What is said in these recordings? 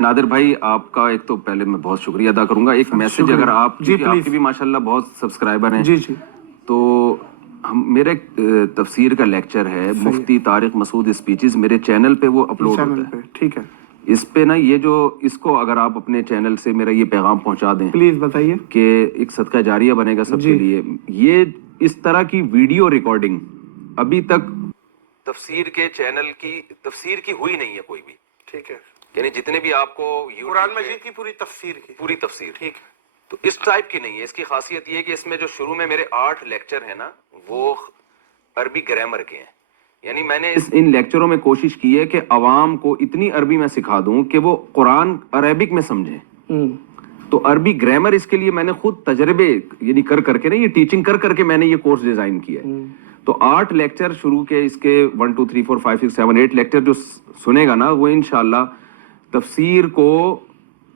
नादिर भाई, आपका एक तो पहले मैं बहुत शुक्रिया अदा करूंगा। एक मैसेज अगर आप, क्योंकि आपके भी माशाल्लाह बहुत सब्सक्राइबर हैं जी जी, तो हम मेरे तफसीर का लेक्चर है मुफ्ती तारिक मसूद स्पीचेस, मेरे चैनल पे वो अपलोड होता है। ठीक है, इस पे ना ये जो इसको अगर आप अपने चैनल से मेरा ये पैगाम पहुंचा दें प्लीज बताइए कि एक सदका जारिया बनेगा सबके लिए। ये इस तरह की वीडियो रिकॉर्डिंग अभी तक तफसीर के चैनल की तफसीर की हुई नहीं है कोई भी। ठीक है, यानी जितने भी आपको कुरान मजीद की पूरी तफसीर ठीक है, तो इस टाइप की नहीं है। इसकी खासियत ये है कि इसमें जो शुरू में मेरे 8 लेक्चर है ना वो अरबी ग्रामर के हैं। यानी मैंने इन लेक्चरों में कोशिश की है कि अवाम को इतनी अरबी में सिखा दूं कि वो कुरान अरेबिक में समझें। तो अरबी ग्रामर इसके लिए मैंने खुद तजर्बे यानी कर करके ना, ये टीचिंग कर करके मैंने ये कोर्स डिजाइन किया है। तो 8 लेक्चर शुरू के इसके 1 2 3 4 5 6 7 8 लेक्चर जो सुनेगा ना वो इंशाल्लाह तफसीर को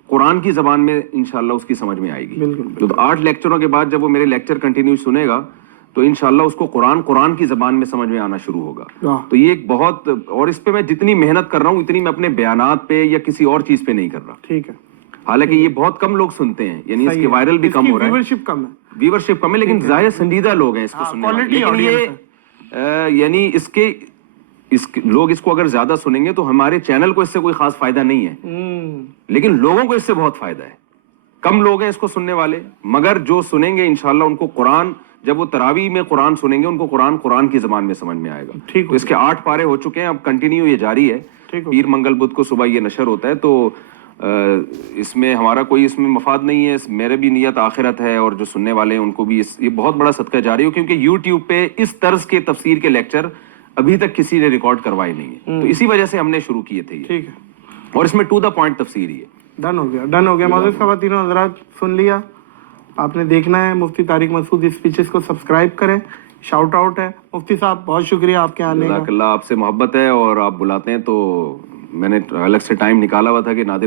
कुरान की जबान में इंशाल्लाह उसकी समझ में आएगी। तो 8 लेक्चरों के बाद जब वो मेरे लेक्चर कंटिन्यू सुनेगा तो इंशाल्लाह उसको कुरान की जबान में समझ में आना शुरू होगा। तो ये एक बहुत, और इस पे मैं जितनी मेहनत कर रहा हूँ इतनी मैं अपने बयानात पे या किसी और चीज पे नहीं कर रहा। ठीक है, हालांकि ये बहुत कम लोग सुनते हैं, यानी इसके वायरल भी कम हो रहा है, व्यूअरशिप कम है, लेकिन जाहिर संजीदा लोग हैं इसको सुनने वाले। लेकिन ये यानी इसके लोग इसको अगर ज्यादा सुनेंगे तो हमारे चैनल को इससे कोई खास फायदा नहीं है, लेकिन लोगों को इससे बहुत फायदा है। कम लोग हैं इसको सुनने वाले, मगर जो सुनेंगे इंशाल्लाह उनको कुरान, जब वो तरावी में कुरान सुनेंगे उनको कुरान की जबान में समझ में आएगा। तो इसके 8 पारे हो चुके हैं, अब कंटिन्यू ये जारी है। पीर मंगल बुध को सुबह ये नशर होता है। तो इसमें हमारा कोई इसमें मफाद नहीं है, मेरे भी नियत आखिरत है और जो सुनने वाले हैं उनको भी ये बहुत बड़ा सदका जारी हो, क्योंकि यूट्यूब पे इस तर्ज के तफसीर के लेक्चर अभी तक किसी ने रिकॉर्ड करवाए नहीं है। तो इसी वजह से हमने शुरू किए थे। ठीक है, और इसमें टू द पॉइंट तफसीर ही है। डन हो गया मौजूद साहब, तीनों हजरात सुन लिया आपने। देखना है मुफ्ती तारिक मसूद स्पीचेस को सब्सक्राइब करें, शाउट आउट है। मुफ्ती साहब बहुत शुक्रिया आपके आने का। आपसे मोहब्बत है और आप बुलाते हैं तो मैंने अलग से टाइम निकाला हुआ था कि नादिर